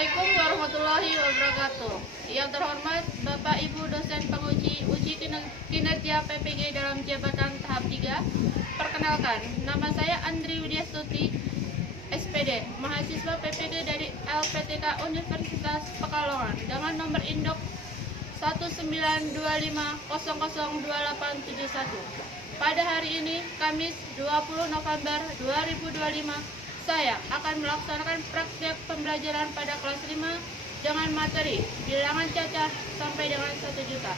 Assalamualaikum warahmatullahi wabarakatuh. Yang terhormat Bapak Ibu dosen penguji uji kinerja PPG dalam jabatan tahap 3. Perkenalkan, nama saya Andri Widyastuti, SPD, mahasiswa PPG dari LPTK Universitas Pekalongan dengan nomor induk 192500281. Pada hari ini, Kamis 20 November 2025, saya akan melaksanakan praktik pembelajaran pada kelas 5 dengan materi bilangan cacah sampai dengan 1 juta.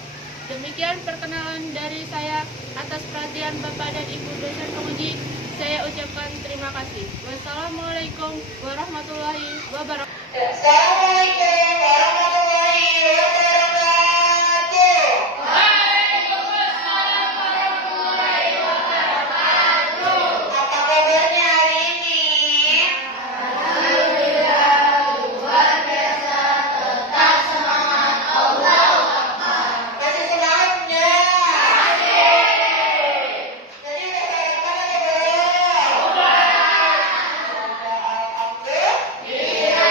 Demikian perkenalan dari saya. Atas perhatian Bapak dan Ibu dosen penguji, saya ucapkan terima kasih. Wassalamualaikum warahmatullahi wabarakatuh. Assalamualaikum warahmatullahi wabarakatuh. Apa kabarnya hari ini? Alhamdulillah, luar biasa, tetap semangat, Allahu Akbar. Masih semangat enggak? Masih. Jadi udah sarapan atau belum? Alhamdulillah.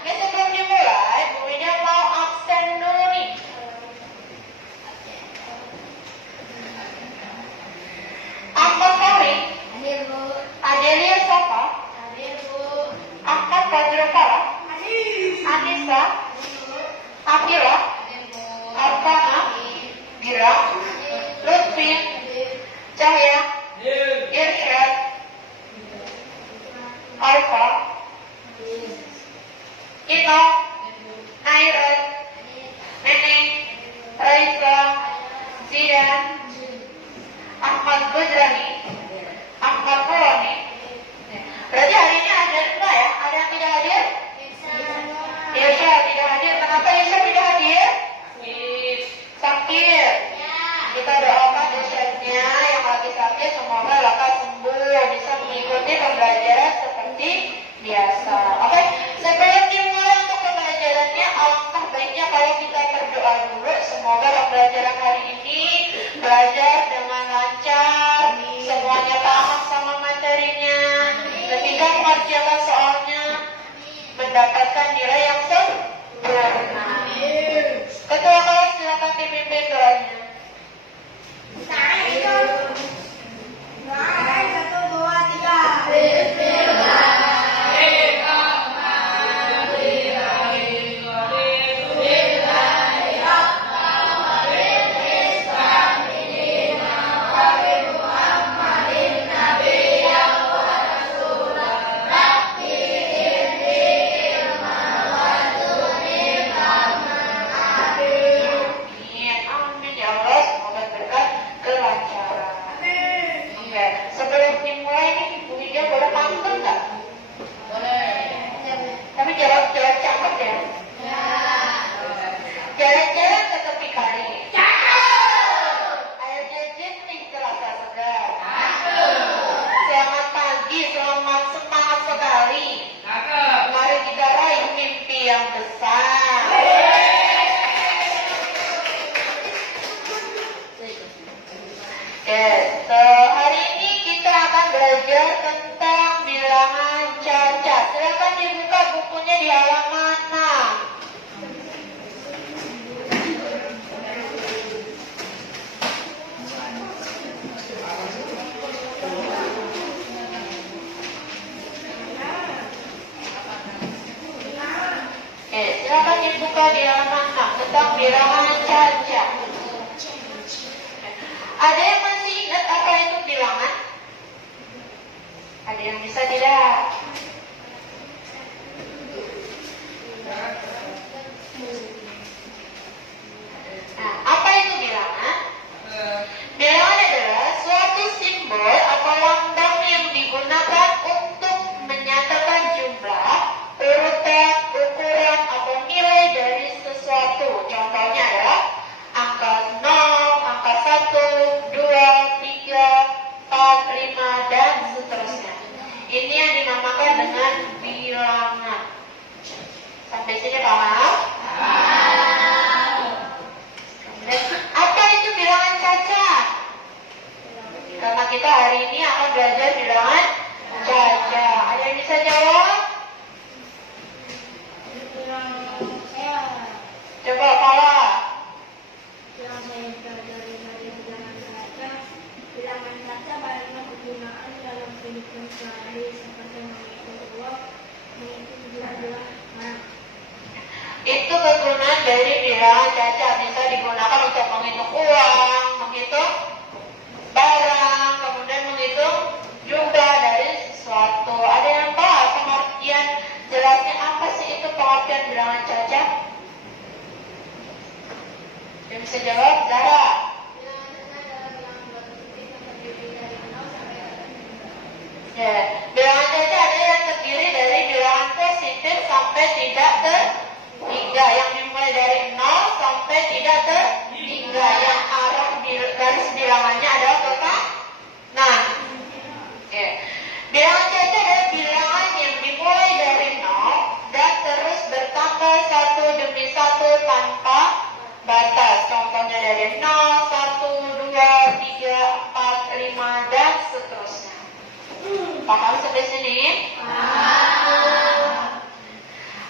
Oke, sebelum dimulai, Bu Ida mau absen dulu nih. Angkat kali. Hadir, Bu. Adelia siapa? Hadir, Bu. Angkat Fadil Farah. Anissa. Akila. Hadir, Bu. Arfana. Gira. Lutfi. Cahya. Irsyad. Alfa. Ito. Nairat. Neneng. Raisa. Zidan. Ahmad Gojrani. Ahmad Koloni. Berarti hari ini hadir enggak ya? Ada yang tidak hadir? Irsya tidak hadir. Kenapa Irsya tidak hadir? Sakit. Kita doakan dosennya yang lagi sakit semoga lekas sembuh, bisa mengikuti pembelajaran seperti biasa. Oke, sebelum dimulai untuk pembelajarannya, alangkah baiknya kalau kita berdoa dulu. Semoga pembelajaran hari ini belajar dengan lancar, semuanya paham sama materinya, ketika mengerjakan soalnya mendapatkan nilai yang sempurna. Ketua kelas silakan dipimpin doanya. Amin ya Allah, semoga berkat kelancaran. Oke, sebelum dimulai nih, Bu Ida boleh pantun nggak? Tapi jalan-jalan cakep ya. Jalan-jalan ke tepi kali. Air jajan nih terasa segar. Selamat pagi, selamat semangat sekali. Mari kita raih mimpi yang besar. Oke, hari ini kita akan belajar tentang bilangan cacat. Silakan dibuka bukunya di halaman 6. Oke, silakan dibuka di halaman 6 tentang bilangan cacat. Ada yang masih ingat apa itu bilangan? Ada yang bisa tidak? Nah, apa itu bilangan? Bilangan adalah suatu simbol atau lambang yang digunakan untuk menyatakan jumlah, urutan, ukuran, atau nilai dari sesuatu. Contohnya adalah angka 0, angka 1, 2, 3, 4, 5, dan seterusnya. Ini yang dinamakan dengan bilangan. Sampai sini paham? Apa itu bilangan cacat? Karena kita hari ini akan belajar bilangan cacat. Ada yang bisa jawab? kegunaan dari bilangan Caca. Bisa digunakan untuk menghitung uang, menghitung barang, kemudian menghitung jumlah dari sesuatu. Ada yang tahu pengertian jelasnya apa sih itu pengertian bilangan Caca? Yang bisa jawab, Zara. Ya, bilangan Caca ada yang terdiri dari bilangan positif sampai tidak terhingga, yang dimulai dari 0 sampai tidak terhingga, yang arah garis bilangannya adalah total. Nah, oke. Bilangan Caca adalah bilangan yang dimulai dari 0 dan terus bertambah satu demi satu tanpa batas. Contohnya dari 0, 1, 2, 3, 4, 5, dan seterusnya. Paham sampai sini?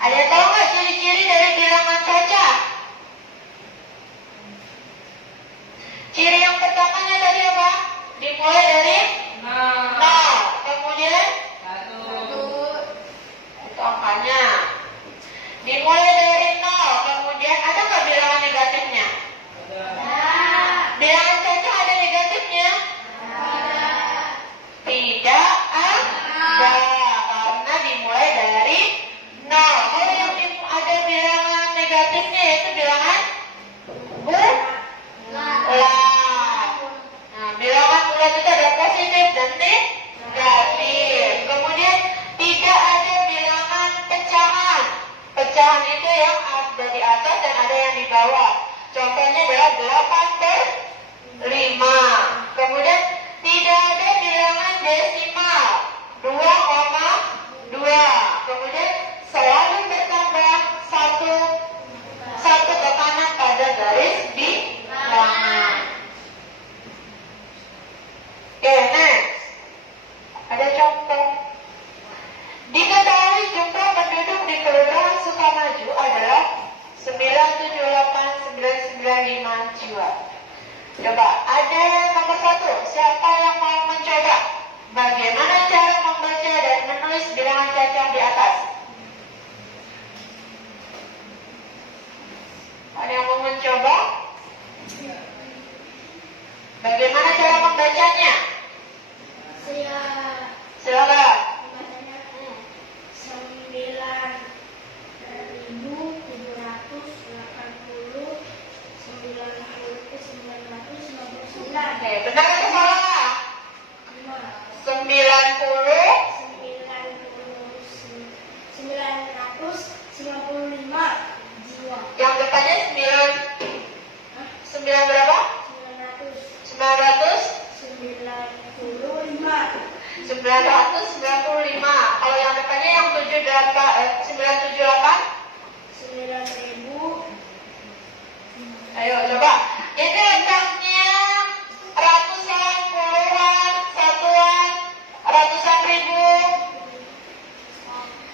Ada yang tahu nggak ciri-ciri dari bilangan Caca? Ciri yang pertamanya tadi apa? Dimulai dari 0. Kemudian 1. Itu angkanya. Dimulai dari 0. Kemudian ada nggak bilangan negatifnya? Bilangan Caca ada negatifnya? Tidak ada, karena dimulai dari 0. Kalau yang ada bilangan negatifnya yaitu bilangan bulat. Nah, bilangan bulat itu ada positif dan negatif. Kemudian tidak ada bilangan pecahan. Pecahan itu yang ada di atas dan ada yang di bawah. Contohnya adalah 8/5. Kemudian tidak ada bilangan desimal 2,2. Kemudian selalu bertambah satu ke kanan pada garis bilangan. Oke, next. Ada contoh. Diketahui jumlah penduduk di Kelurahan Sukamaju adalah 978.995 jiwa. Coba, ada nomor 1. Siapa yang mau mencoba? Bagaimana cara membaca dan menulis bilangan Caca di atas? Ada yang mau mencoba? Bagaimana cara membacanya? Silakan. 9.980 Oke, benar atau salah? 995 jiwa. Yang depannya 9 berapa? 995. Kalau yang depannya yang 978? 9.000. Ayo coba. Itu letaknya ratusan, puluhan, satuan, ratusan ribu.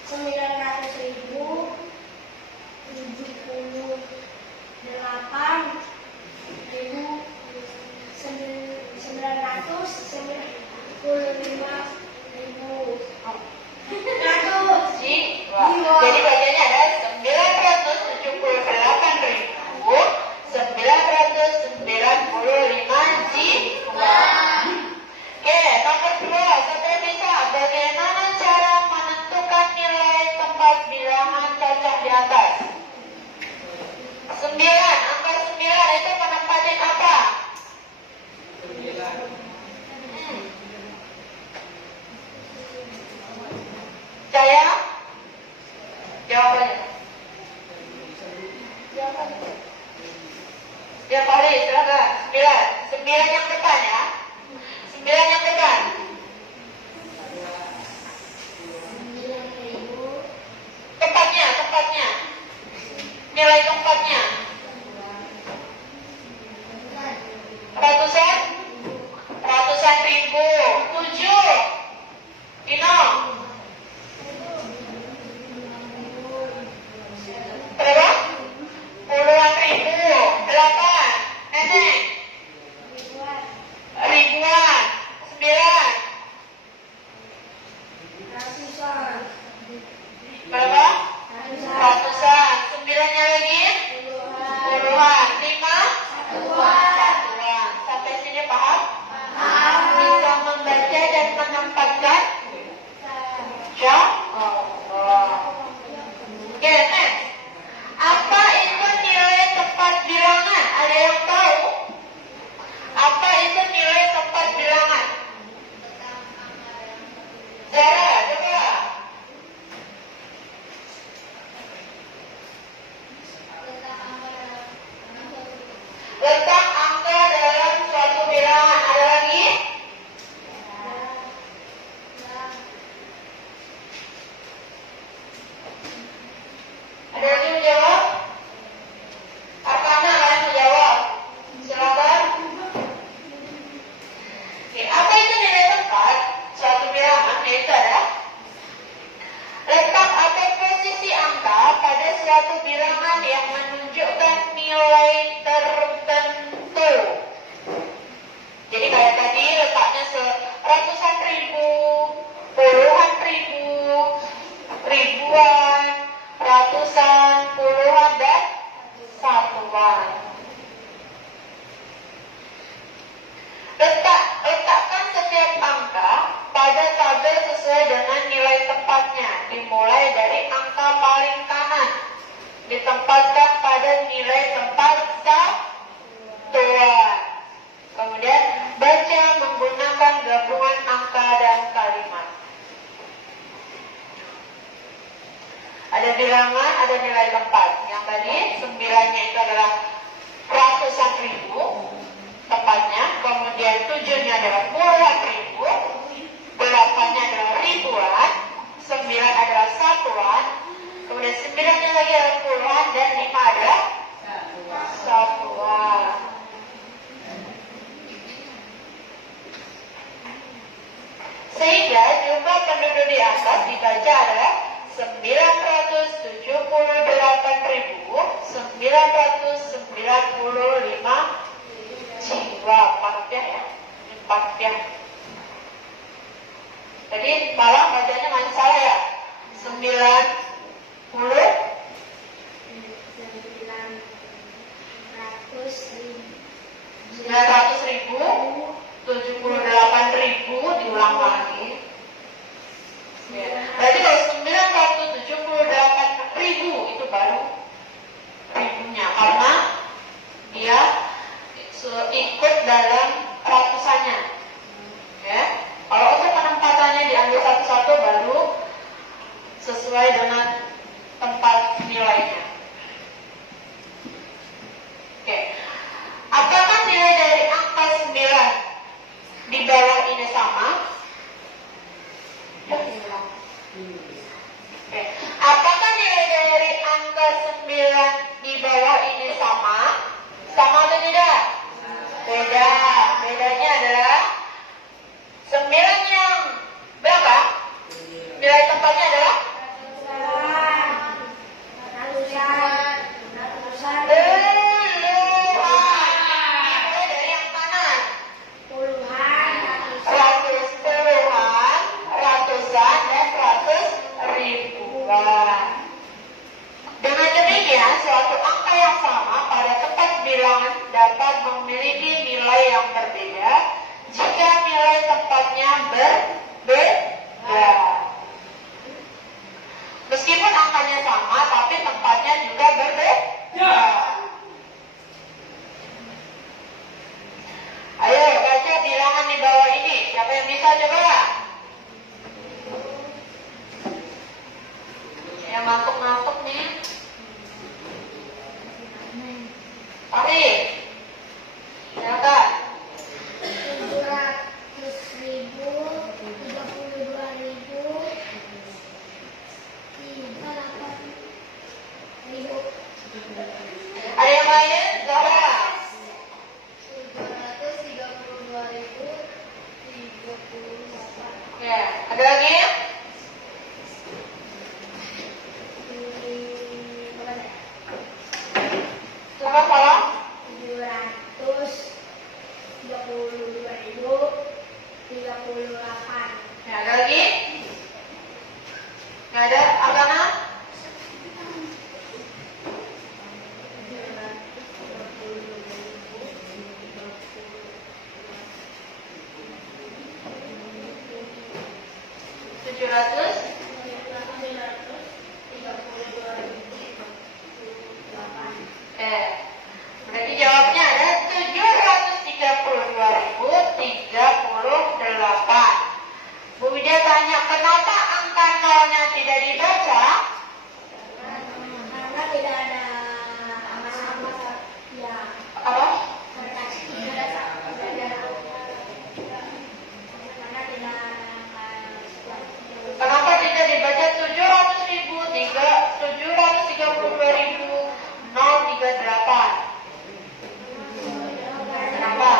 900.000, 78.995.100 Jiwa. Jadi bagiannya ada 978.995 jiwa. Oke, nomor 2. Saudara bisa bagaimana cara menentukan nilai tempat bilangan Caca di atas? 9. Angka 9 itu menempatin apa? Saya? Jawabannya. Ya Pak Ali, silakan. 9 yang depan ya. 9 yang depan. Tempatnya. Nilai tempatnya. Ratusan ribu. 7. Ino. Berapa? Puluhan ribu. 8. Nenek. Ribuan. 9. Berapa? Ratusan. 9-nya lagi. menggunakan gabungan angka dan kalimat. Ada bilangan, ada nilai tempat. Yang tadi 9-nya itu adalah ratusan ribu tempatnya, kemudian 7-nya adalah puluhan ribu, 8-nya adalah ribuan, 9 adalah satuan, kemudian 9-nya lagi adalah puluhan, dan 5 adalah satuan. Sehingga jumlah penduduk di atas dibaca adalah 978.995 jiwa. Parpiah ya, parpiah. Jadi malah bacanya masih salah ya. 900.000, 78.000, diulang lagi. Ya. Berarti kalau 978.000 itu baru ribunya, karena dia ikut dalam ratusannya. Ya. Kalau untuk penempatannya diambil satu-satu baru sesuai dengan tempat nilainya. Oke. Apakah nilai dari angka 9 di bawah ini sama? Oke. Apakah nilai dari angka 9 di bawah ini sama? Sama atau tidak? Beda. Bedanya adalah 9 yang berapa? Nilai tempatnya adalah? Dengan demikian, suatu angka yang sama pada tempat bilangan dapat memiliki nilai yang berbeda jika nilai tempatnya berbeda. Meskipun angkanya sama, tapi tempatnya juga berbeda. Ayo baca bilangan di bawah ini. Siapa yang bisa coba? Yang ngantuk-ngantuk nih. Tapi silakan. 700.000, 32.000, 38.000. Ada yang lain? Zahra. 732.038. Ya, ada lagi? Siapa salah? 732.038. Ya, ada lagi? Nggak ada? Agana? Berarti jawabnya ada 732.038. Bu Widya tanya, kenapa angka nolnya tidak dibaca? Karena tidak ada sama-sama ya. Apa? Karena tidak Kenapa tidak dibaca 732.038? Kenapa?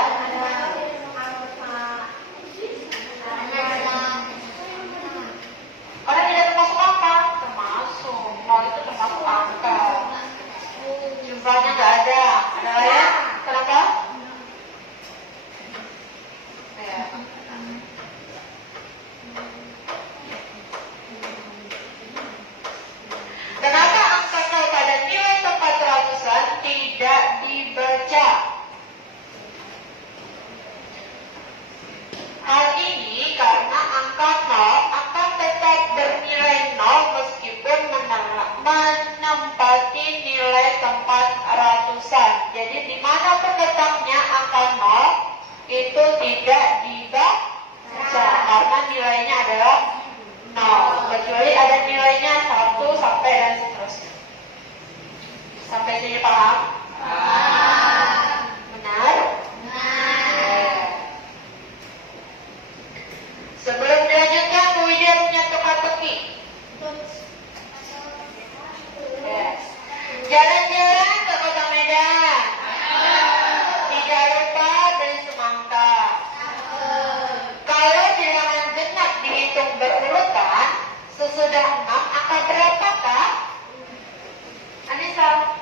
Karena tidak termasuk angka. Termasuk. Nol itu termasuk angka. Jumlahnya nggak ada. Ada ya? Kenapa? Ya. Kenapa angka nol pada nilai tempat ratusan tidak dibaca? Hal ini karena angka nol akan tetap bernilai nol meskipun menempati nilai tempat ratusan. Jadi dimanapun letaknya angka nol itu tidak karena nilainya adalah 0, kecuali ada nilainya 1 sampai dan seterusnya. Sampai sini paham? Benar? Sebelum dilanjutkan, Bu Widya punya teka-teki. Yes. Jalan-jalan ke Kota Medan. Tidak lupa beli semangka. Kalau bilangan genap dihitung berurutan, sesudah 6 angka berapakah? Anissa?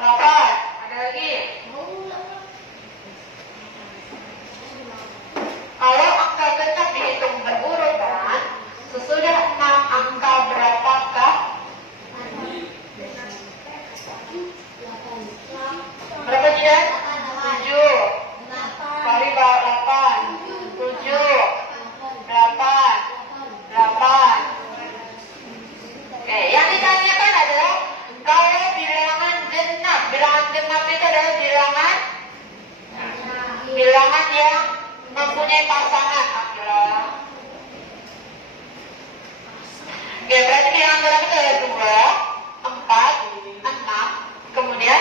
8. Ada lagi? Kalau angka genap dihitung berurutan, sesudah 6 angka berapakah? Berapa tidak? 7 kali 8 7 8 8. Oke, yang ditanyakan adalah kalau bilangan genap itu adalah bilangan yang mempunyai pasangan. Oke, berarti bilangan genap itu ada 2, 4, 6, kemudian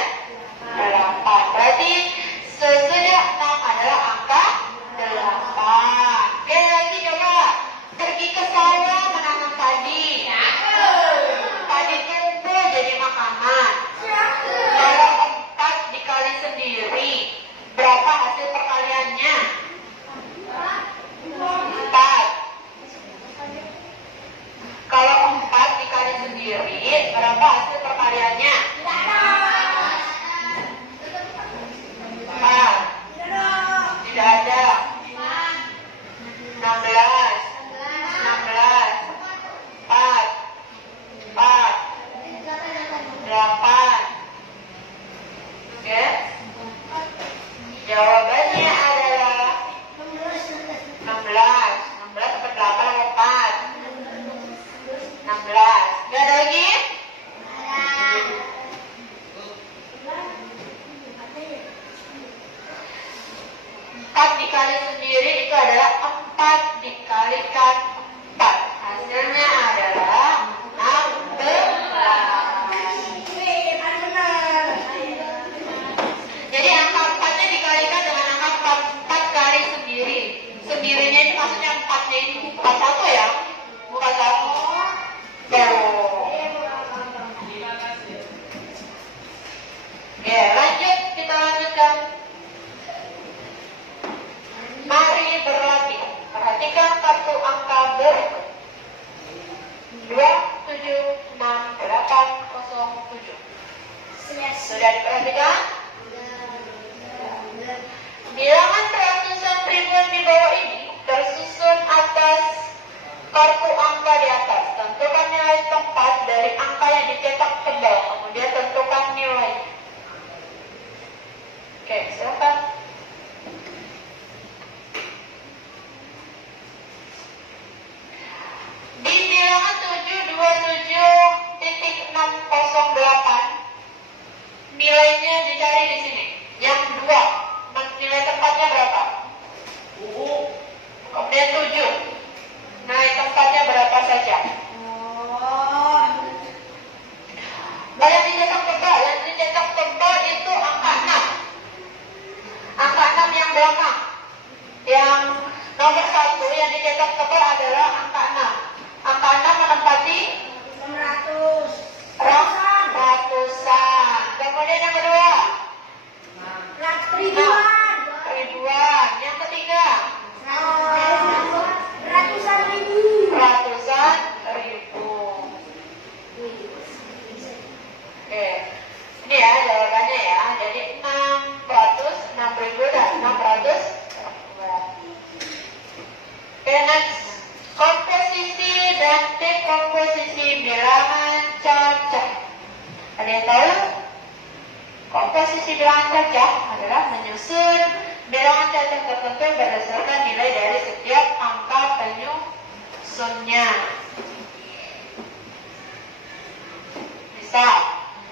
8. Berarti sesudah 6 adalah angka 8. Oke, lagi coba pergi ke sawah menanam padi. Padi kumpul jadi makanan. Kalau 4 dikali sendiri, berapa hasil perkaliannya? 4. Kalau 4 dikali sendiri, berapa hasil perkaliannya? 4. Tidak ada. 16. 4. 8. Oke. Jawabannya adalah 16. 16 per 8 4. 16. Gak ada lagi? 4 dikali sendiri itu adalah 4 dikalikan 4. Hasilnya adalah 16. Jadi angka 4-nya dikalikan dengan angka 4 kali sendiri. Sendirinya ini maksudnya 4-nya ini bukan 1 ya? Bukan 1. Oke, lanjut. Kita lanjutkan. Mari berlatih. Perhatikan kartu angka berikut. 2, 7, 6, 8, 0, 7. Sudah diperhatikan? Bilangan ratusan ribuan di bawah ini tersusun atas kartu angka di atas. Tentukan nilai tempat dari angka yang dicetak tebal. Kemudian tentukan nilai. Oke, silakan. Di bilangan 727.608 nilainya dicari di sini. Yang 2, nilai tempatnya berapa? Kemudian 7, nilai tempatnya berapa saja? Yang dicetak tebal itu angka 6. Angka 6 yang belakang. Yang nomor 1 yang dicetak tebal adalah angka 6. Angka 6 menempati 600. Kemudian yang kedua, ribuan. Yang ketiga, ratusan ribu. Oke, ini ya jawabannya ya. Jadi 6.000 dan 600. Oke, next. Komposisi dan dekomposisi bilangan cacah. Ada yang tahu? Komposisi bilangan cacah adalah menyusun bilangan cacah tertentu berdasarkan nilai dari setiap angka penyusunnya. Misal,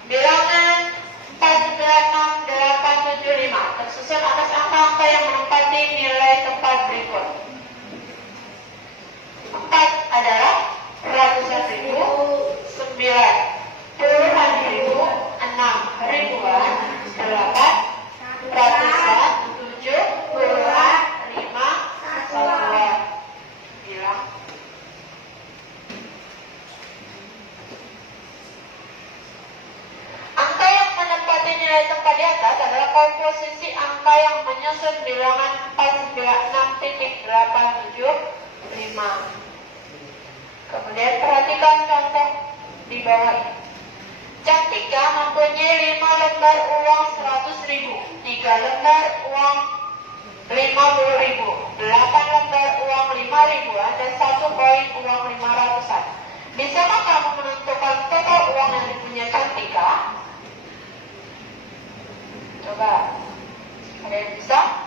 bilangan 496.875 tersusun atas angka-angka yang menempati nilai tempat berikut. menyusun bilangan 496.875. Kemudian perhatikan contoh di bawah ini. Cantika mempunyai 5 lembar uang 100.000, 3 lembar uang 50.000, 8 lembar uang 5.000-an, dan 1 koin uang 500-an. Bisakah kamu menentukan total uang yang dipunya Cantika? Coba. Ada yang bisa?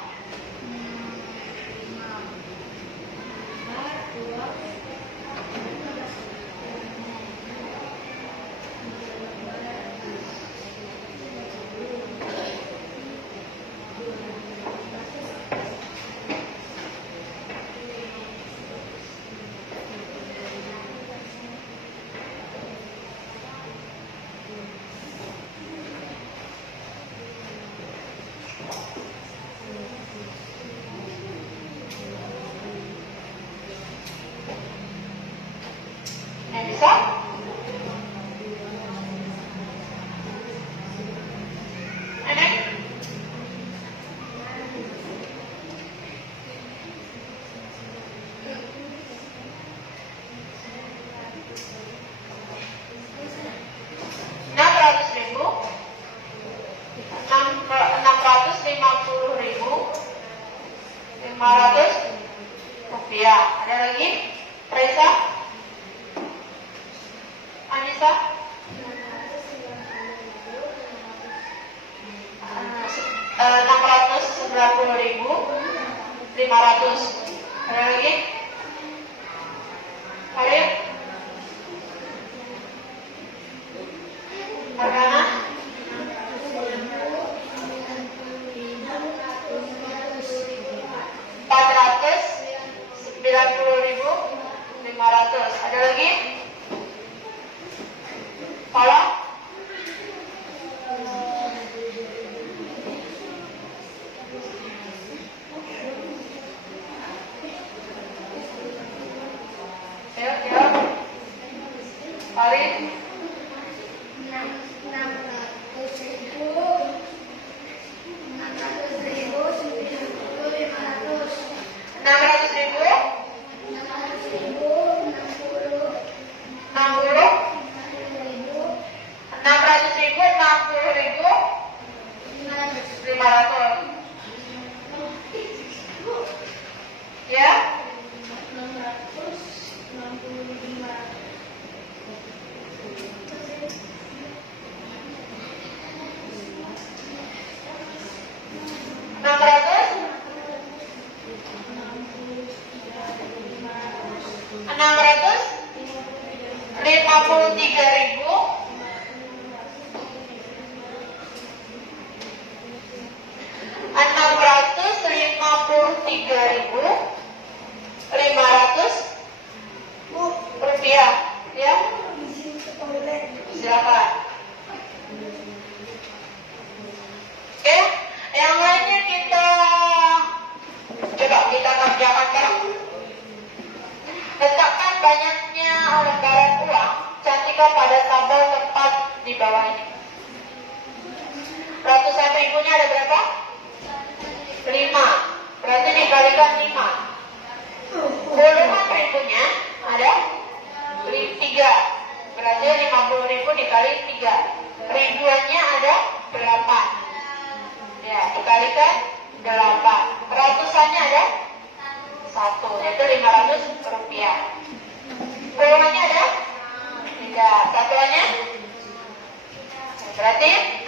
Yang bisa? Nenek? Rp600.000, Rp650.000, Rp500. Ada lagi? Reza? Anissa? 690.500. Ada lagi? Farid? Farhana? 490.500. Ada lagi? Kalau ya, Farid? 500. Ya? Rupiah, ya? Silakan. Oke, yang lainnya kita coba kita kerjakan sekarang. Letakkan banyaknya lembaran uang Cantika pada tabel tepat di bawah ini. Ratusan ribunya ada berapa? 5. Berarti dikalikan 5. Puluhan ribunya ada 3. Berarti 50.000 dikali 3. Ribuannya ada 8. Ya, dikalikan 8. Ratusannya ada 1, yaitu 500 rupiah. Puluhannya ada 3. Satuannya berarti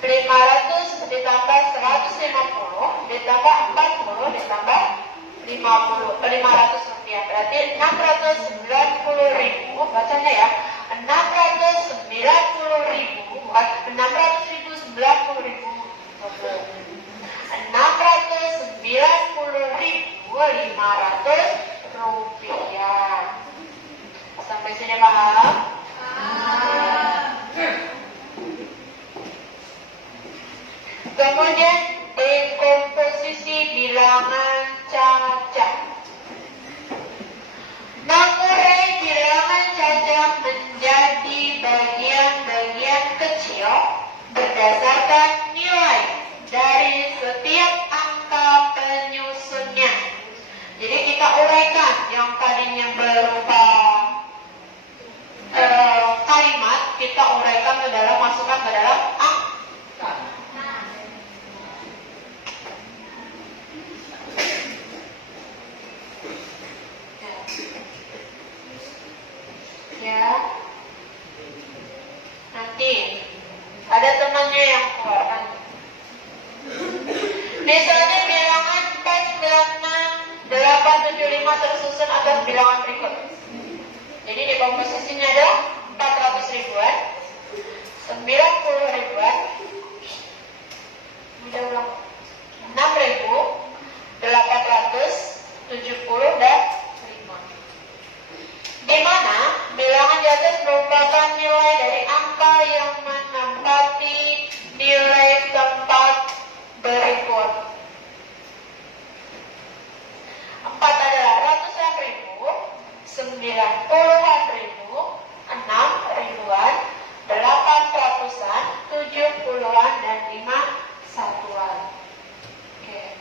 500 ditambah 150 ditambah 40 ditambah 500 rupiah. Berarti 690.000. Bacanya ya, 690.000, bukan 600.000, 90.000. 690.500 rupiah. Sampai sini paham? Kemudian dekomposisi bilangan cacat. Mengurai bilangan cacat menjadi bagian-bagian kecil berdasarkan nilai dari setiap angka 75 tersusun atas bilangan berikut. Jadi di komposisinya ada 400 ribuan, 90 ribuan, 6.000, 870 dan 5. Di mana bilangan di atas merupakan nilai dari angka yang menempati nilai tempat berikut. 4 adalah ratusan ribu, 90-an ribu, 6 ribuan, 800-an, 70-an, dan 5 satuan. Oke.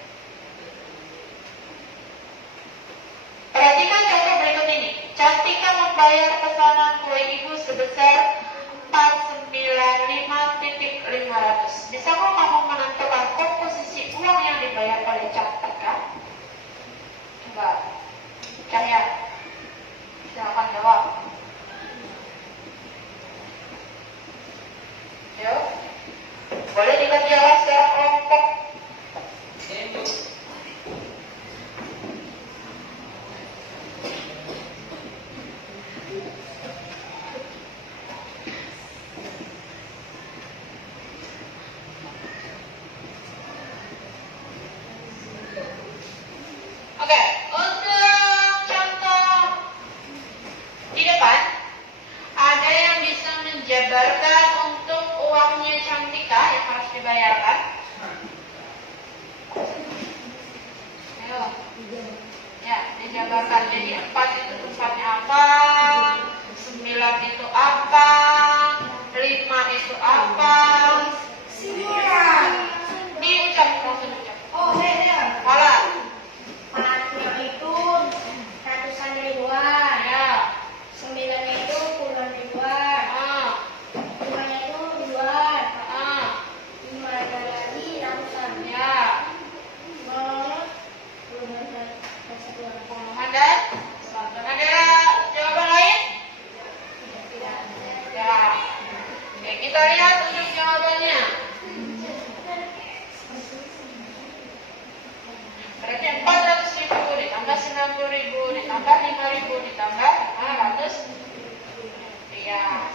Perhatikan contoh berikut ini. Cantika membayar pesanan kue ibu sebesar 495.500. Bisakah kamu menentukan komposisi uang yang dibayar oleh Cantika? Coba, Cahya, silakan jawab. Yuk, boleh dikerjakan secara kelompok. Oke, untuk contoh di depan ada yang bisa menjabarkan untuk uangnya Cantika yang harus dibayarkan. Ayo, ya dijabarkan. Jadi 4 itu tempatnya apa, 9 itu apa, 5 itu apa. Diucap, langsung ucap. Oh, saya. Malah. 4 itu ratusan ribuan. Ya. 9 itu puluhan ribuan. 5 itu ribuan. 5 ada lagi ratusan. Ya. Puluhan dan satuan. Puluhan dan satuan. Ada jawaban lain? Tidak ada. Ya. Oke, kita lihat untuk jawabannya. Berarti 400.000 ditambah 90.000 ditambah 5.000 ditambah 500 rupiah.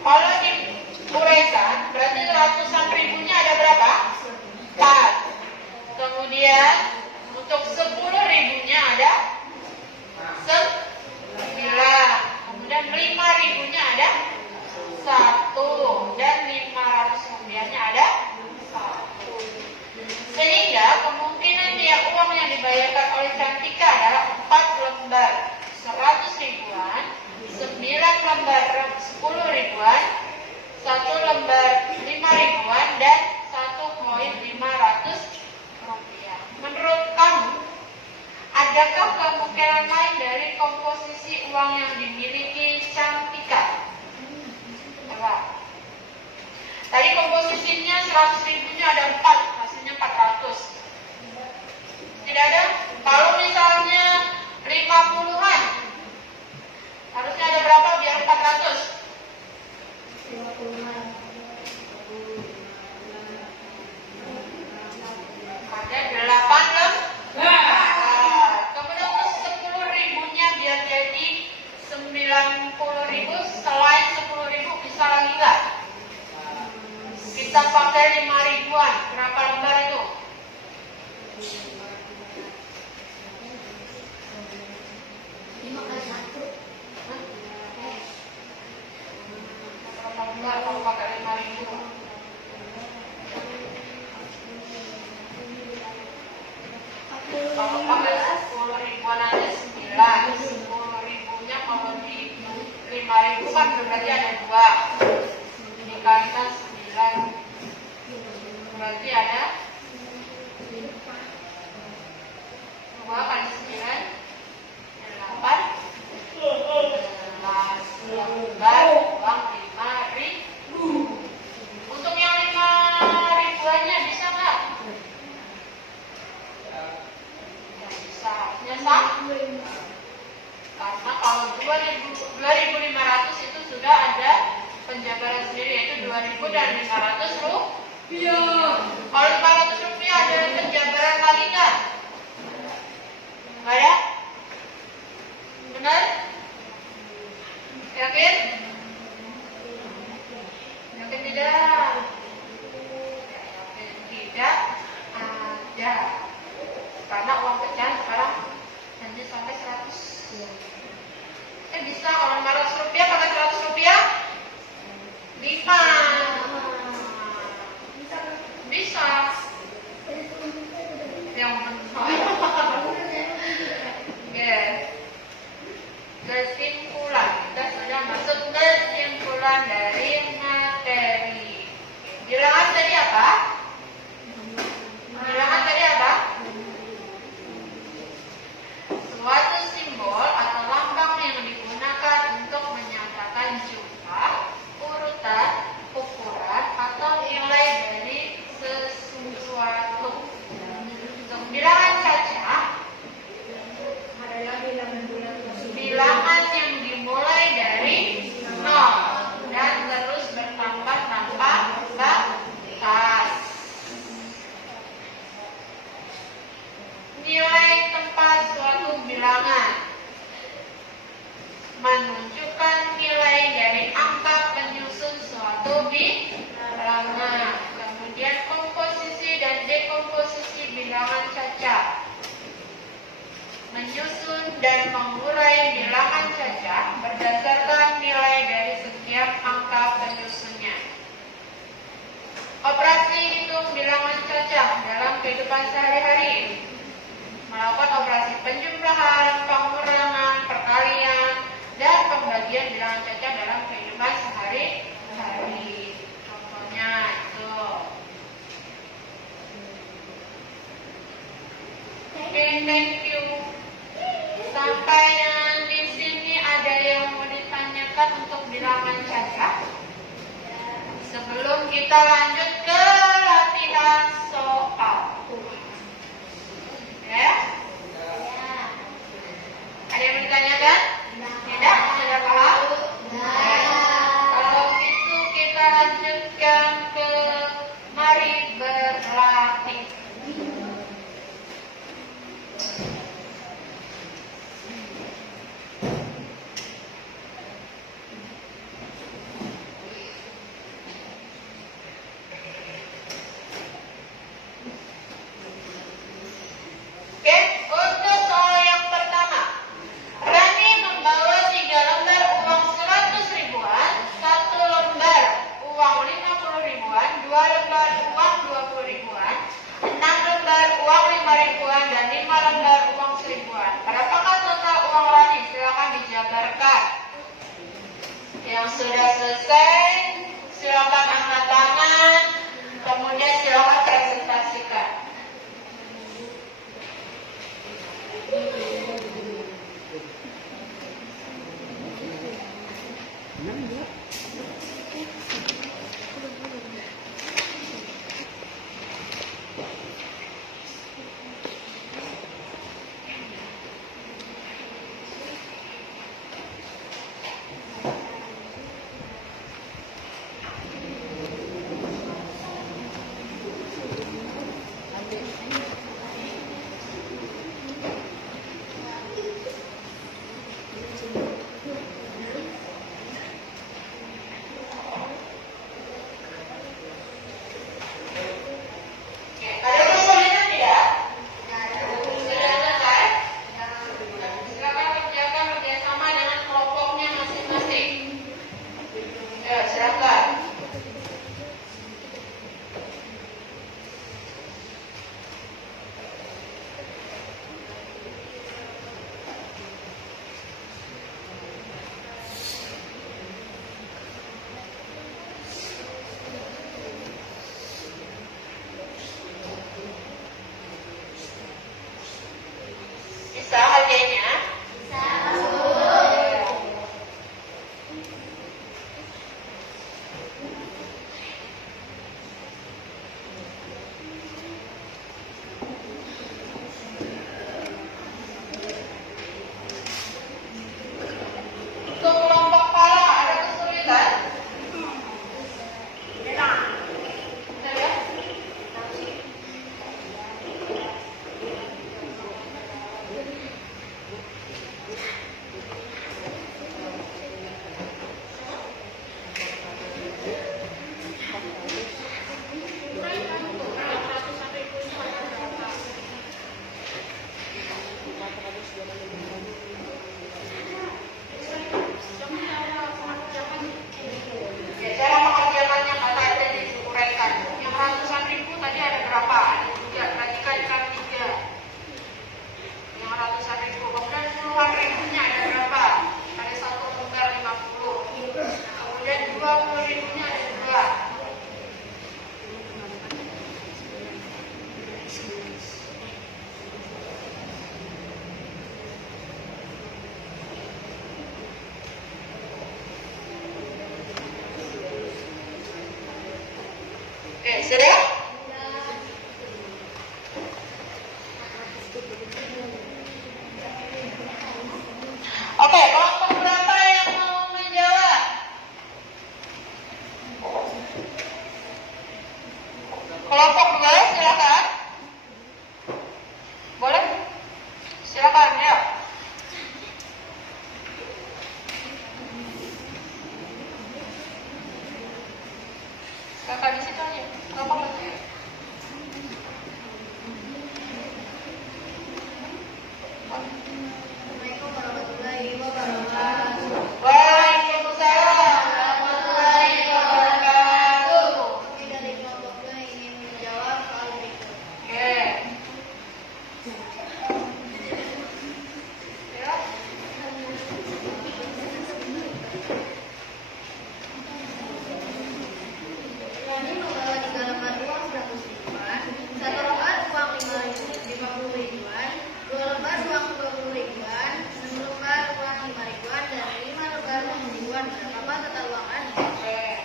Kalau diuraikan, berarti ratusan ribunya ada berapa? 4. Kemudian untuk 10 ribunya ada 9. Kemudian 5 ribunya ada 1. Dan 500 rupiahnya ada 1. Sehingga kemungkinan dia uang yang dibayarkan oleh Cantika adalah 4 lembar 100 ribuan, 9 lembar 10 ribuan, 1 lembar 5 ribuan, dan 1 koin 500 rupiah. Menurut kamu, adakah kemungkinan lain dari komposisi uang yang dimiliki Cantika? Coba. Tadi komposisinya 100 ribunya ada 4, hasilnya 400. Tidak ada? Kalau misalnya 50-an, harusnya ada berapa biar 400? 50-an. Ada 8 lembar. Kemudian untuk 10 ribunya biar jadi 90 ribu, selain 10 ribu bisa lagi nggak? Kita pakai 5 ribuan, berapa lembar itu? 5 kali 1. Berapa lembar kalau pakai 5 ribu? Kalau pakai 10 ribuan aja 9. 10 ribunya kalau di 5 ribu kan berarti ada 2. Dikalikan 9. Berarti ada 2 kali 9, 8, 11 lembar uang 5.000. Untuk yang 5 ribuannya bisa nggak? Ya bisa, harusnya sah. Karena kalau 2.500 itu sudah ada penjabaran sendiri, yaitu 2.000 dan 500 rupiah. Kalau 500 rupiah ada penjabaran lagi nggak? Ya, karena uang pecahan sekarang hanya sampai 100. Bisa kalau 500 rupiah pakai 100 rupiah? Bisa. Bisa. Yang yes. Kesimpulan, kita sudah masuk kesimpulan dari materi. Bilangan tadi apa? Bilangan tadi apa? Suatu simbol atau lambang yang digunakan untuk menyatakan jumlah, urutan, ukuran, atau nilai dari sesuatu. Untuk bilangan cacah, bilangan yang dimulai dari 0 dan terus bertambah tanpa batas. Nilai tempat suatu bilangan menunjukkan nilai dari angka penyusun suatu bilangan. Kemudian komposisi dan dekomposisi bilangan cacah. Menyusun dan mengurai bilangan cacah berdasarkan nilai dari setiap angka penyusunnya. Operasi hitung bilangan cacah dalam kehidupan sehari-hari. Melakukan operasi penjumlahan, pengurangan, perkalian, dan pembagian bilangan cacah dalam kehidupan sehari-hari. Contohnya itu. Oke, thank you. Sampai di sini ada yang mau ditanyakan untuk bilangan cacah? Sebelum kita lanjut ke latihan soal. Ya? Ada yang mau ditanyakan? Tidak? Sudah paham? Kalau gitu kita lanjutkan ke mari berlatih. Oke, untuk soal yang pertama, Rani membawa 3 lembar uang 100 ribuan, 1 lembar uang 50 ribuan, 2 lembar uang 20 ribuan, 6 lembar uang 5 ribuan, dan 5 lembar uang 1000-an. Berapakah total uang Rani? Silakan dijabarkan. Yang sudah selesai, silakan angkat tangan, kemudian silakan presentasikan. Sudah? Oke, kelompok berapa yang mau menjawab? Kelompok 2, silakan. Boleh? Silakan, ya. Kakak di situ aja. Kelompok 1. Assalamualaikum warahmatullahi wabarakatuh. Waalaikumsalam warahmatullahi wabarakatuh. Kami dari kelompok 2 ingin menjawab soal berikut. Oke. Ya. Rani membawa 3 lembar uang 100 ribuan, 1 lembar uang 50 ribuan, 2 lembar uang 20 ribuan, 6 lembar uang 5 ribuan, dan 5 lembar uang 10 ribuan. Berapa total uang Rani? Oke.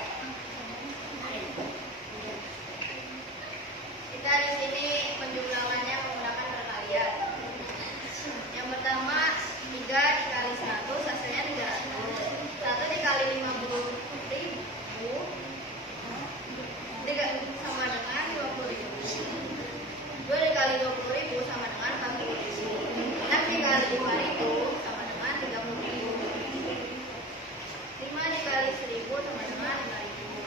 Kita di sini penjumlahannya menggunakan perkalian. Yang pertama 3 dikali 100 hasilnya 300. 1 dikali 50 ribu sama dengan 20 ribu. 2 dikali 20 ribu sama dengan 40 ribu. 6 dikali 5 ribu sama dengan 30 ribu. 5 dikali 1000 sama dengan 5 ribu.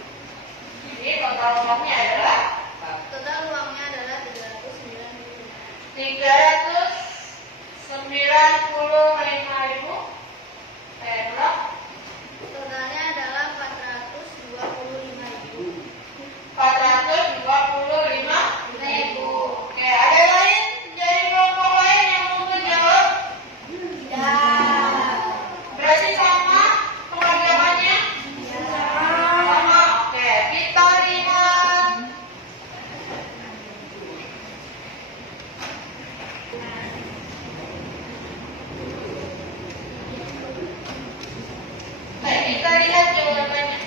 Jadi total uangnya adalah Total uangnya adalah 395. 395.000. Berapa? Totalnya adalah 425 ribu. 425.000. Oke, ada lain dari kelompok lain yang mau menjawab? Berarti sama pengerjaannya? Sama. Oke, kita lihat. Baik, kita lihat jawabannya.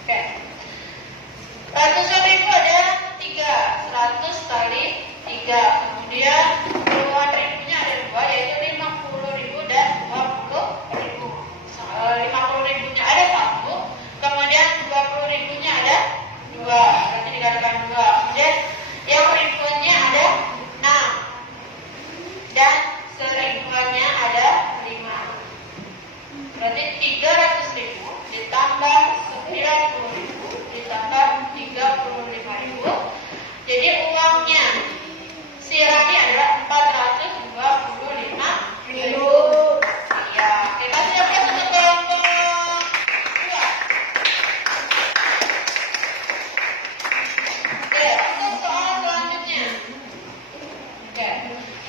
Oke. Ratusan ribu ada 3. 100 kali 3. Kemudian puluhan ribunya ada 2, yaitu 50.000 dan 20.000. 50 ribunya ada 1. Kemudian 20 ribunya ada 2. Berarti dikalikan 2. Kemudian yang ribuannya ada 6. Dan seribuannya ada 5. Berarti 300.000 ditambah 90.000 ditambah 35.000. Jadi uangnya si Rani adalah 425.000. Iya, kita siapkan untuk kelompok 2. Oke, untuk soal selanjutnya. Oke,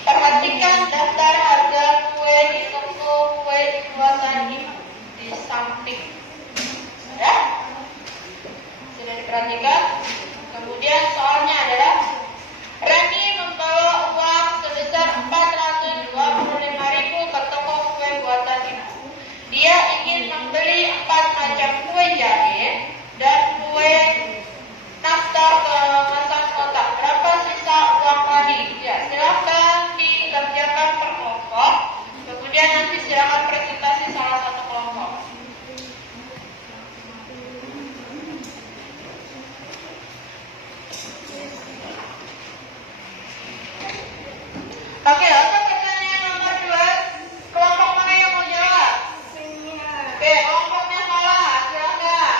perhatikan daftar harga kue di toko kue buatan ibu di samping. Ya? Sudah diperhatikan? Kemudian soalnya adalah Rani membawa uang sebesar 425.000 ke toko kue buatan ibu. Dia ingin membeli 4 macam kue jahe dan kue nastar kemasan kotak. Berapa sisa uang Rani? Ya, silakan dikerjakan per kelompok. Kemudian nanti silakan presentasi salah satu kelompok. Oke, untuk pertanyaan nomor 2, kelompok mana yang mau jawab? Oke, kelompoknya salah, silakan.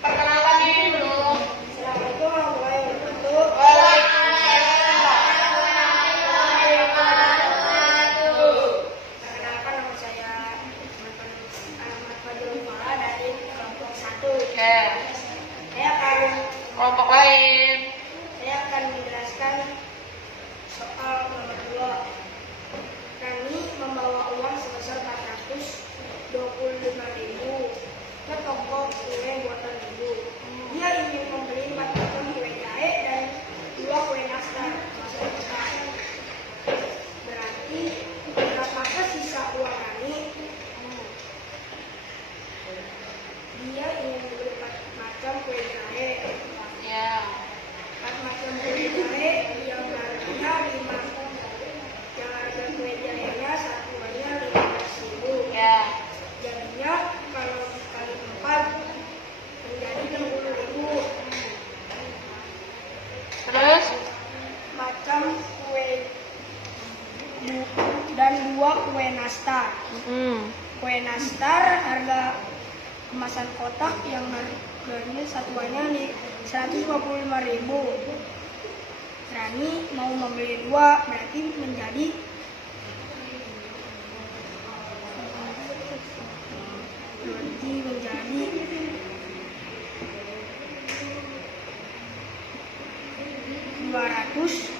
Perkenalkan diri dulu. Assalamualaikum warahmatullahi wabarakatuh. Waalaikumsalam. Perkenalkan, nama saya Ahmad Fadil Umara dari kelompok 1. Oke, kelompok lain. Saya akan menjelaskan soal nomor 2. Rani membawa uang sebesar 425.000 ke toko kue buatan ibu. Dia ingin membeli 4 macam kue jahe dan 2 kue nastar kemasan kotak. Berarti berapa Kue nastar harga kemasan kotak yang harganya satuannya nih 155.000. Rani mau membeli 2, berarti menjadi 200.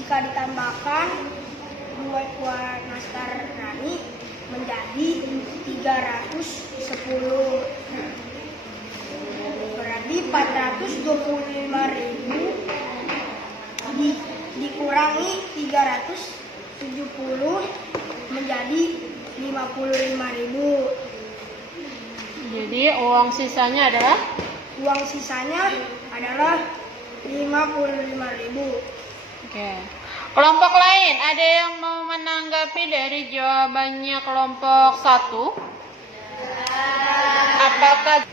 Jika ditambahkan 2 kue nastar Rani menjadi 310. Berarti 425.000 dikurangi 370 menjadi 55.000. Jadi uang sisanya adalah Uang sisanya adalah 55.000. oke. Kelompok lain, ada yang mau menanggapi dari jawabannya kelompok 1? Apakah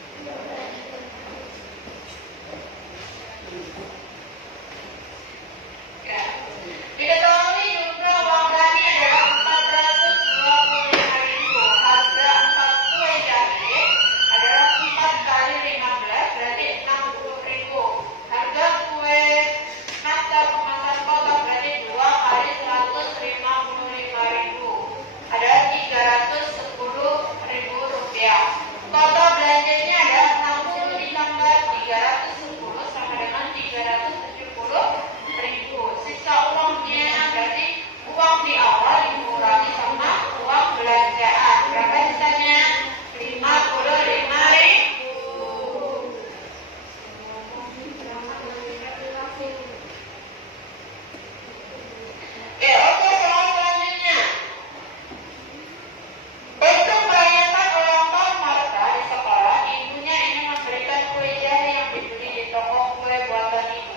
Diketahui jumlah uang Rani adalah 425.000. Harga 4 kue jahe adalah 4 kali 15, berarti 60.000. Harga kue nastar kemasan kotak berarti 2 kali 155.000. Adalah 310.000 rupiah. Total belanjanya adalah 60 ditambah 310 sama dengan 370.000. Sisa uangnya berarti uang di awal dikurangi sama uang belanjaan. Berapa sisanya? 55.000. Oke, untuk soal selanjutnya. Untuk merayakan ulang tahun Marta di sekolah, ibunya ingin memberikan kue jahe yang dibeli di toko kue buatan ibu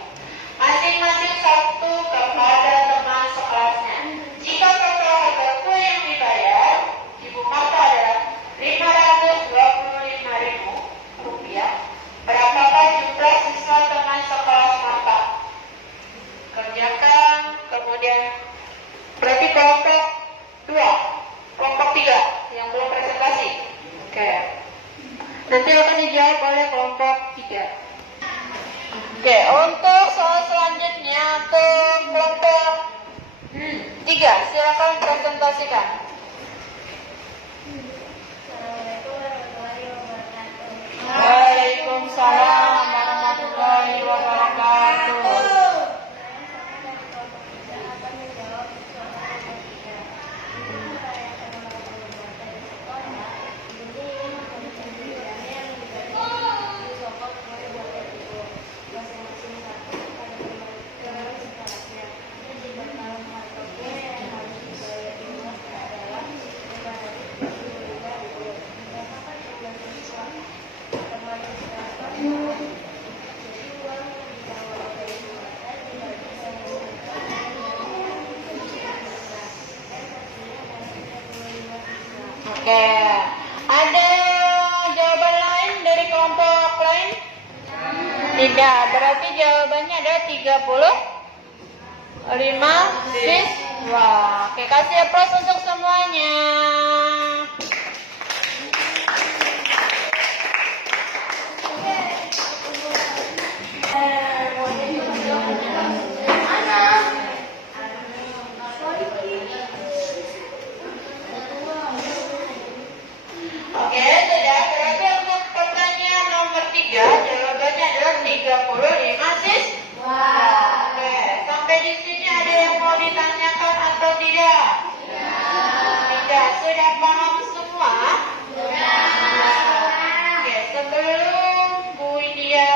masing-masing satu kepada teman sekelasnya. Jika total harga kue yang dibayar Ibu Marta adalah 525.000 rupiah, berapakah jumlah sisa teman sekelas Marta? Kerjakan, kemudian berarti kelompok 2, kelompok 3 yang belum presentasi. Oke. Nanti akan dijawab oleh kelompok 3. Oke, untuk soal selanjutnya untuk kelompok 3, silakan presentasikan. Waalaikumsalam warahmatullahi wabarakatuh. Oke, ada jawaban lain dari kelompok lain? Tidak, berarti jawabannya ada 35 siswa. Oke, kasih aplaus untuk semuanya. Oke, sudah. Berarti untuk pertanyaan nomor 3, jawabannya adalah 35 siswa. Oke, sampai di sini ada yang mau ditanyakan atau tidak? Tidak. Sudah paham semua? Oke, sebelum Bu India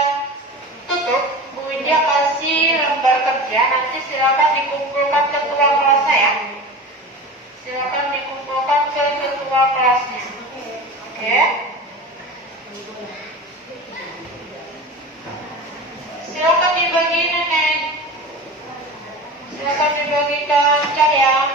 tutup, Bu India kasih lembar kerja. Nanti silakan dikumpulkan ketua kelasnya ya. Silakan dikumpulkan ke ketua kelasnya. Oke. Silakan dibagi nenek. Silakan dibagikan Cahya.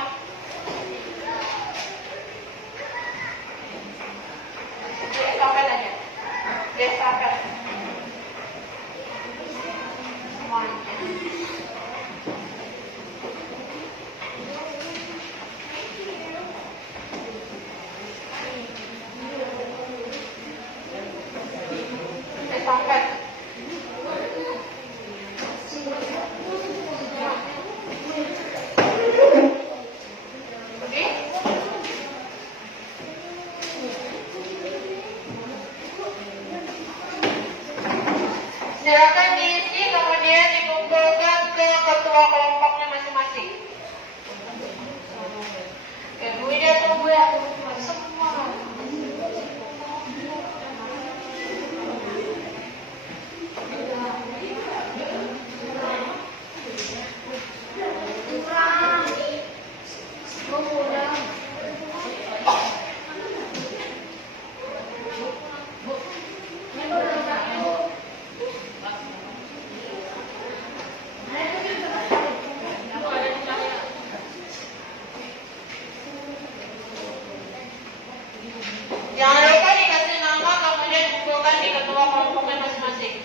Jangan lupa dikasih nama, kemudian kumpulkan di ketua kelompoknya masing-masing.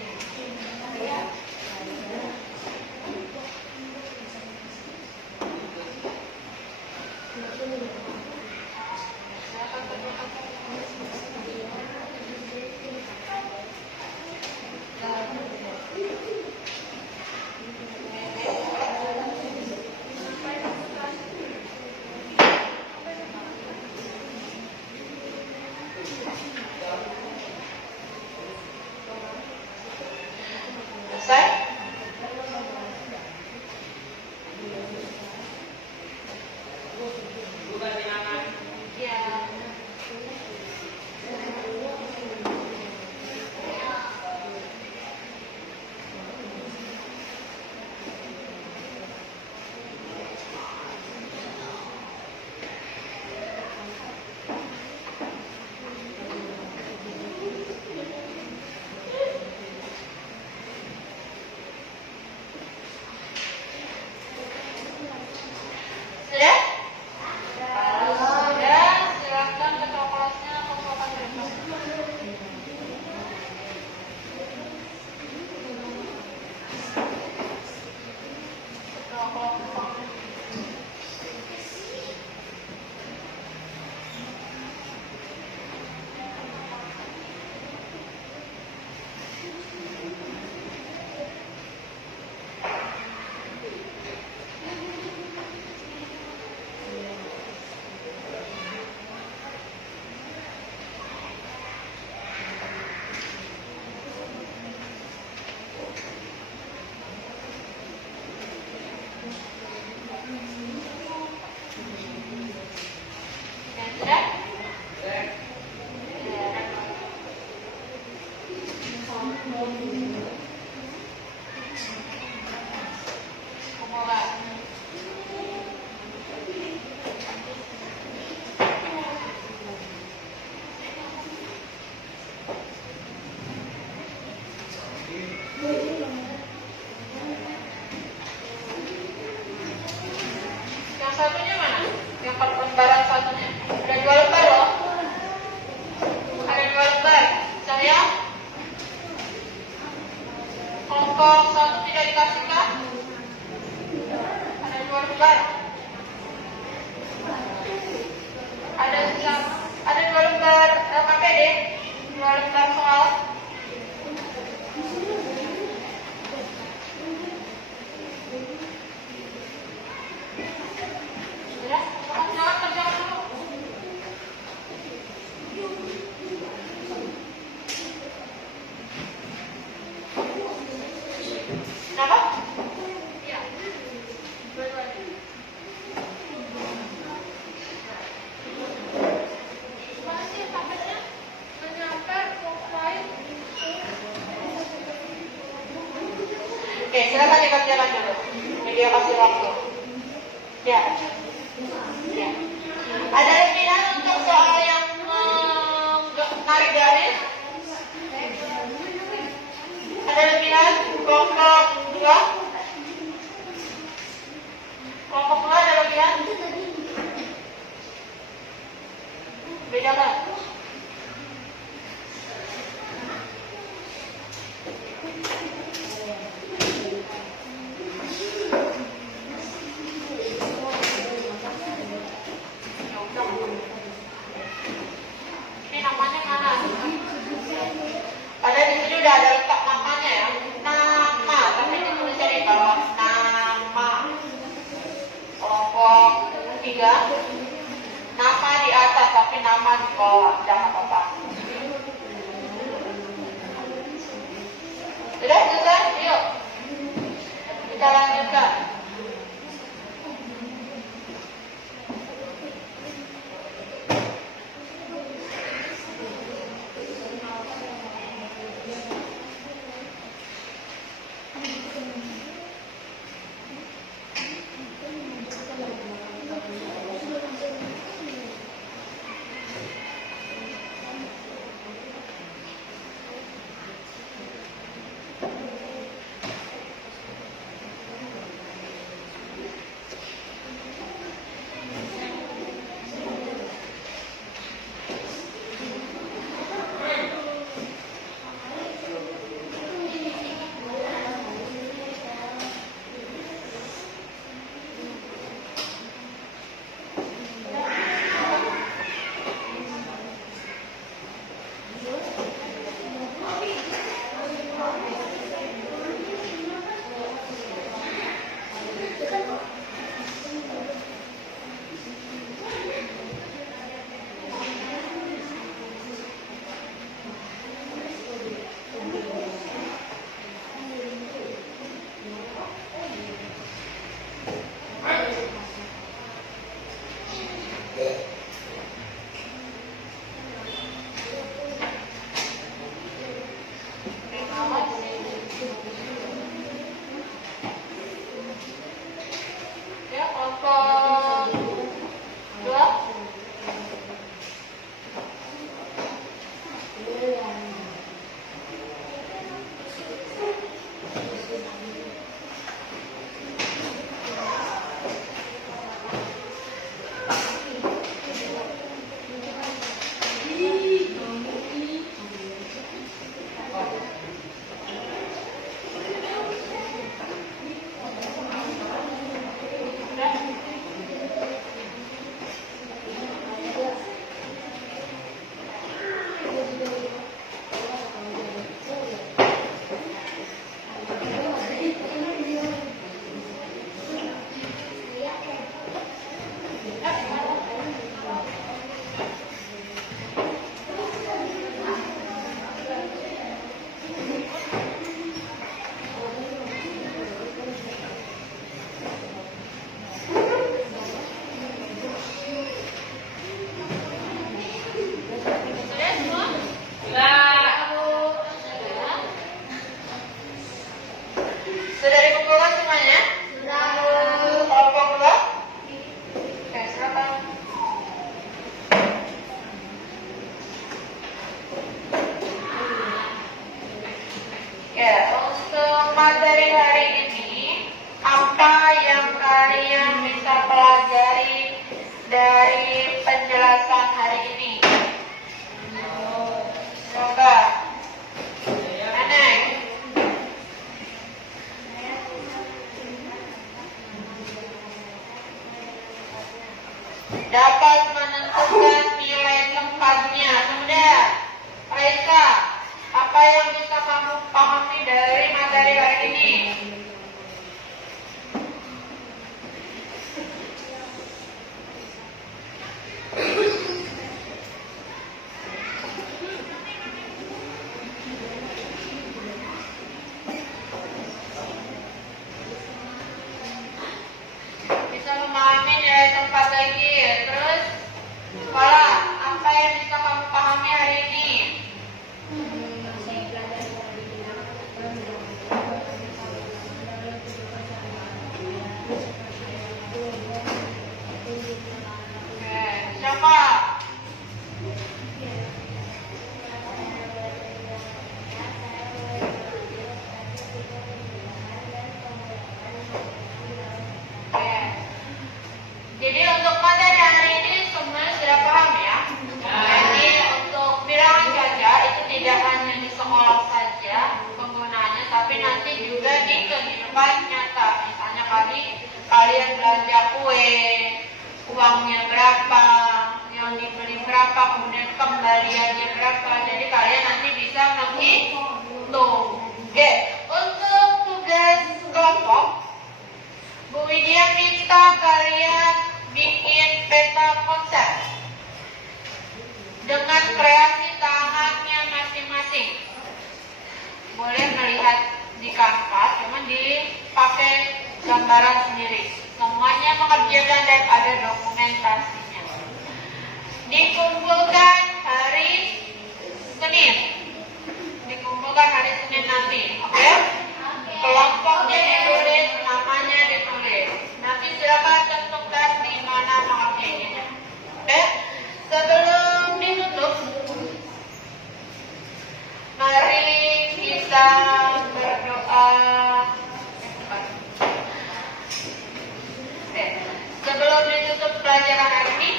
Selesai? Ya. Sudah? Kalau sudah, silakan ketua kelasnya kumpulkan besok. Ketua kelompok. Sudah? Kumpulkan. Yang satunya mana? Yang lembaran satunya. Ada 2 lembar loh. Ada 2 lembar. Saya kelompok 1 tidak dikasihkan. Ada 2 lembar. Ada 2 lembar KPD. 2 lembar soal. Ya, jangan kerjakan dulu. Kenapa? Ya. Dua-duanya. Masih papernya menyampe lain. Oke, silakan dikerjakan dulu. Media kasih waktu. Ya. Ya. Ada lebihan untuk soal yang menarik garis? Ada lebihan kelompok 2? Kelompok 2 ada lebihan? Bedakan. Ini namanya mana? Padahal di sini udah ada letak namanya ya. Nama, tapi ditulisnya di bawah. Nama. Kelompok 3. Nama di atas, tapi nama di bawah. Jangan apa-apa. Sudah selesai? Yuk. Kita lanjutkan. hariannya berapa. Jadi kalian nanti bisa menghitung. Oke, untuk tugas kelompok, Bu Widya minta kalian bikin peta konsep dengan kreasi tangannya masing-masing. Boleh melihat di kanvas, cuma dipakai gambaran sendiri. Semuanya mengerjakan dan ada dokumentasinya. Dikumpulkan hari Senin. Dikumpulkan hari Senin nanti, oke? Kelompoknya ditulis, namanya ditulis. Nanti silakan tentukan di mana mengerjakannya. Oke? Sebelum ditutup, mari kita berdoa. Sebelum ditutup pelajaran hari ini,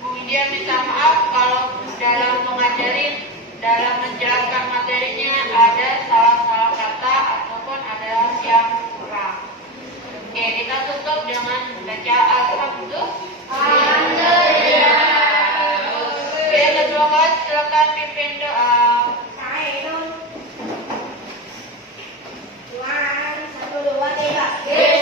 Bu Widya minta maaf kalau dalam menjelaskan materinya ada salah-salah kata ataupun ada yang kurang. Oke, kita tutup dengan baca Alhamdulillah. Oke, kedua kelas silakan pimpin doa. Tuhan, 1, 2, 3.